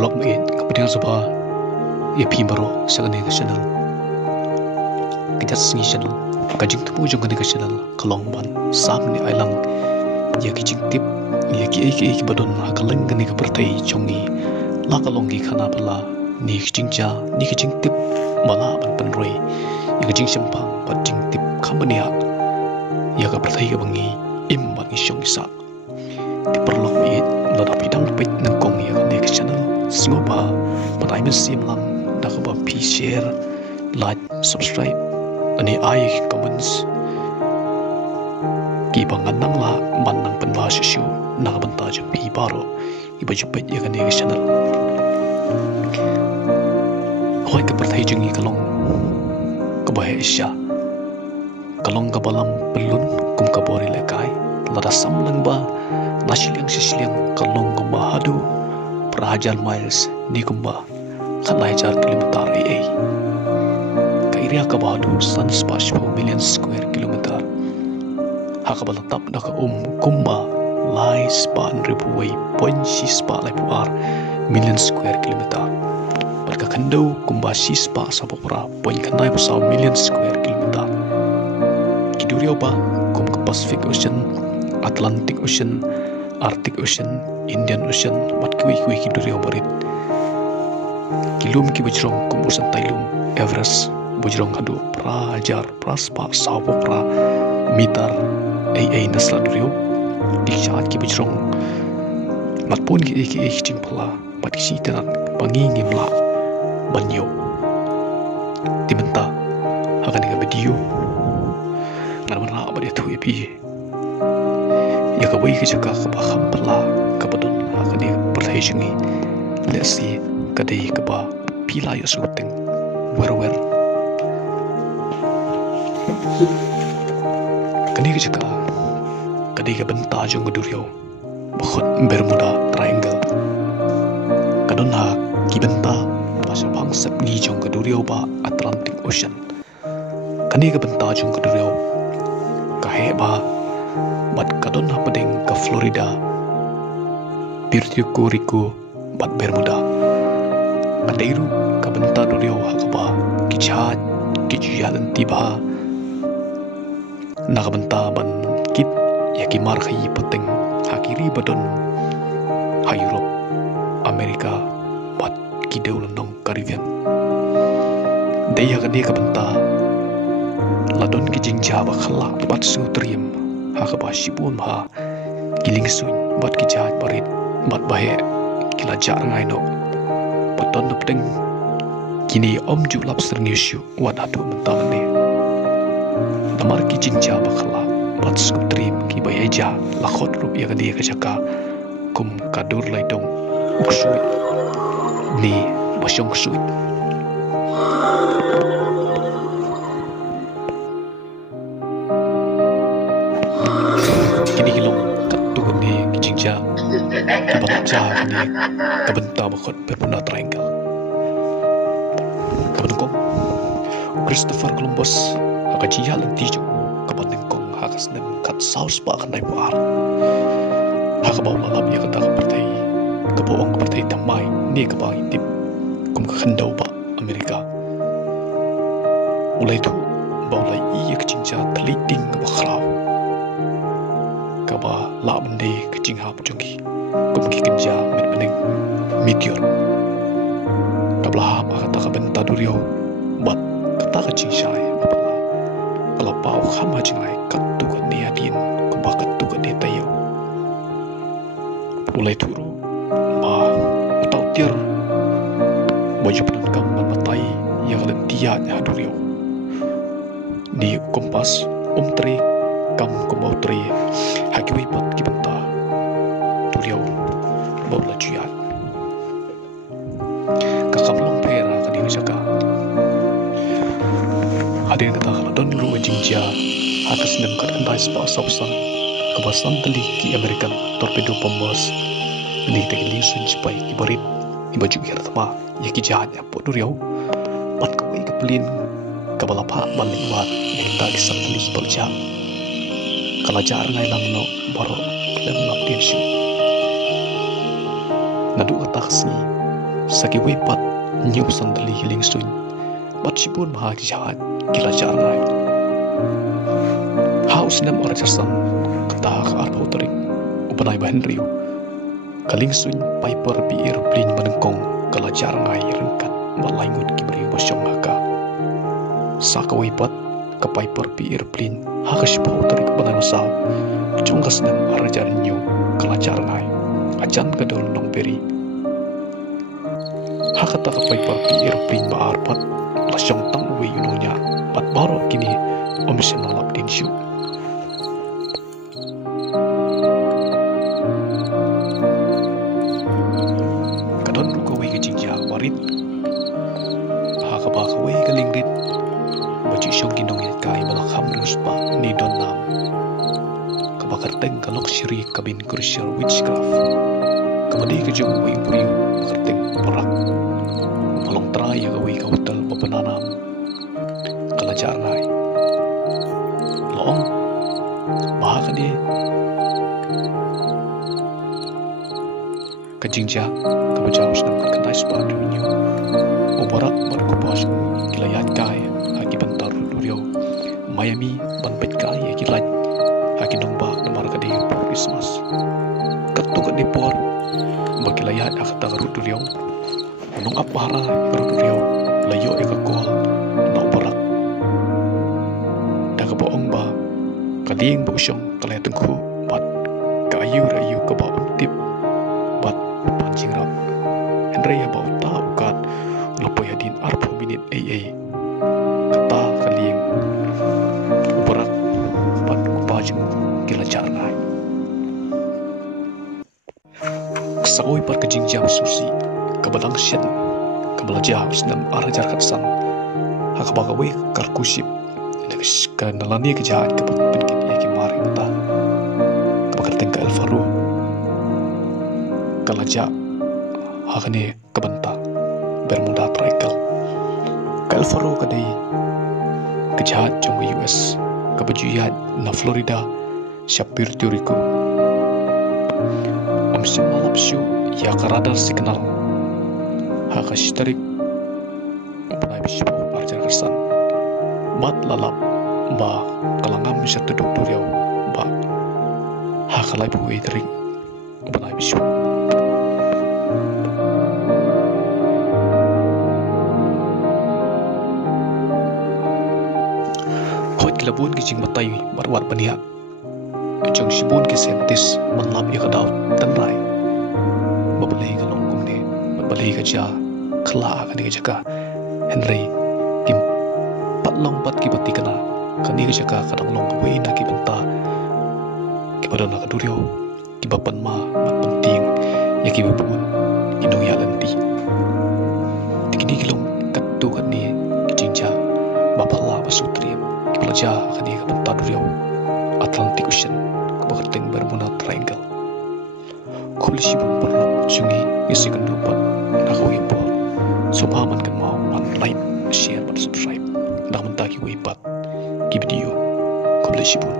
perlok me kapedang soba ya pi baro sagane ka channel kita singi channel kajing tu jong ka channel kalong ban samne ailang ya ki jing tip ya ki badon ha kalang gani ka pertai chongi la kalong gi khana pala ni ki jing tip mala ban panroi ya ki jing champang ba jing tip khamania ya ka pertai ka bangi im bangi chongi sa ti perlok me la da pidang pit nang kong ya ka channel singoba patay men sim lang nakaba pi share like subscribe ani ai comments ki bangan nang la ban nang panwa shu nakabanta je pi baro iba jupet ya kan ya channel hoi ka perthai jungi kalong ka bahe isya kalong ka balam pelun kum ka bori lekai lada samlang ba nasilyang sislyang kalong ka bahadu prahajar miles ni kumba khalai 4 kilometer ai ka area ka bahadu sun sparsh 4 million square kilometer hakabala tap na ka kumba lai span ribuai point si spa lai puar million square kilometer barka khando kumba si spa sabopra point khanai pa million square kilometer kidurio ba kum ka Pacific Ocean, Atlantic Ocean, Arctic Ocean, Indian Ocean, mat kui ki duri obarit. Kilum ki bujrong kumusan tailum Everest bujrong hadu prajar praspa sawo pra mitar ai nasla duri dikchat ki bujrong mat pun ki chimpala mat ki sitanan bangi ngimla banyo timenta hakan ga video narmana abadi thu epi ya ka wai ka jaka ka ba kham pala ka badun ha ka ni perthai jingi lesi ka dei ka ba pila ya suting wer ka ni ka jaka ka dei ka banta jong ka duryo bakhot Bermuda Triangle ka don ha ki banta ba sa bang sap ni jong ka duryo ba Atlantic Ocean ka ni ka banta jong ka duryo ka he ba bat kadon hapadeng ke Florida, Puerto Rico, bat Bermuda. Kadairu kabenta durio hakaba kichat kijalan tiba. Nakabenta ban kip yakimar khayi pateng hakiri badon ha Europe, Amerika bat kideu landong Caribbean. Daya kade kabenta ladon kijing jaba khala bat sutrium hakaba shibun ha giling sun bat kijat barit bat bahe kila jar ngai no paton nupdeng kini om julap serngushu wat adu mentamane damar kijing jaba khala bat sutrim ki bahe ja lakhot rup ya gadi ka jaka kum kadur laidong uksui ni basyong sui kabenta bakot Bermuda Triangle kabanengkong Christopher Columbus hakajiya lang tijo kabanengkong hakas nem kat south pa kanay puar hakabaw lalab ya kata kapertay kabawang kapertay tamay ni kabang itip kum kakhandaw ba Amerika ulay tu bawlay iya kacingja taliting kabakraw kaba labende kacingha pujongi kum kikinja meneng meteor kablah apa kata kabenta durio bat kata kacing syai apala kalau pau khama jingai katu ka niadin kuba katu ka detayo ulai turu ba utau tiar baju penangkam matai yang dan tianya durio di kompas tri kam kumbau tri hakiwi pat kibenta durio bawla juyan kakamlong pera kani jaka adin kata kala don ru jinja hakas nem kat andai spa sopsan kebasan teli ki American torpedo bombers ni tegi lisun spai ki barit i baju ger tama ya ki jahatnya po duriau pat kawai ke pelin kabalapa balik wat yang tak kisah teli balja kala jar ngai lang no baro lem lap din shu nadu atak sni saki wepat nyu sandali hiling sun bat sipun maha jahat kila jarai haus nam orasan kata ka arpau tarik upanai bahan riu kaling sun piper bi aeroplane manengkong kala jarangai rengkat malaingut kibri bosyong haka saka wepat ka piper bi aeroplane hakashpau tarik banai masau jungkas nam arajar nyu kala jarangai ajan kadol nong beri hakata ka piper bi aeroplane ba arpat lasyong tang uwe yunonya pat baro kini omisen nolap din syu kadon ruka we kejingja warit hakaba ka we kalingrit baci syong ginong yat kai balak hamrus pa ni don nam kabakar teng kalok shiri kabin crucial witchcraft kamadi kejung we puri kerteng perak malong trai ya we ka hotel papananam kalajar ngai loong bahaka dia kejingja kabajawus nam kanai sepatu nyu ubarak markupas kilayat kai haki bentar durio Miami banpet kai kilat haki nomba nomar kadi por Christmas ketuk di por bakilayat akata durio nong apara durio layo ekakwa na ubarak daga boong ba kading busyong kalaya tengku bat kayu rayu ka ba tip bat pancing rap Henry ba ta ukat lapoy adin arpo minit AA kata kaling ubarak bat kupajeng kila jarnai kesawi par kejingjam susi kabalang syen kabalaja usnam arajar katsan hakabagawe karkusip ka nalani kejahat ke penkin ya ki mari ta kabakarteng ka Alvaro kalaja hakane kabanta Bermuda Triangle ka Alvaro kadai kejahat jong US kabajuyat na Florida siap Puerto Rico amsim malap syu ya karadar signal hakashtarik upanai bispo arjar kersan mat lalap ba kalangam satu doktor yau ba hakalai buai tering upanai bispo hot labun ki jing batai barwar bania jong sibun ki sentis manlap ya kadau tanrai babali kalong kumne babali kaja khala kani jaga Henry kim patlong pat ki bati kana kani jaga kadang long we na ki banta ki badana kaduryo ki bapan ma mat penting ya ki bapun inong ya lanti tikini kilong kattu kani ki jinja bapala basutriam ki pelaja kani ka banta duryo Atlantic Ocean kabakarteng Bermuda Triangle kulisi bun perlap sungi isi kendupat nakawi po sumpaman kan mau like share dan subscribe dah mentaki wipat ki video kulisi bun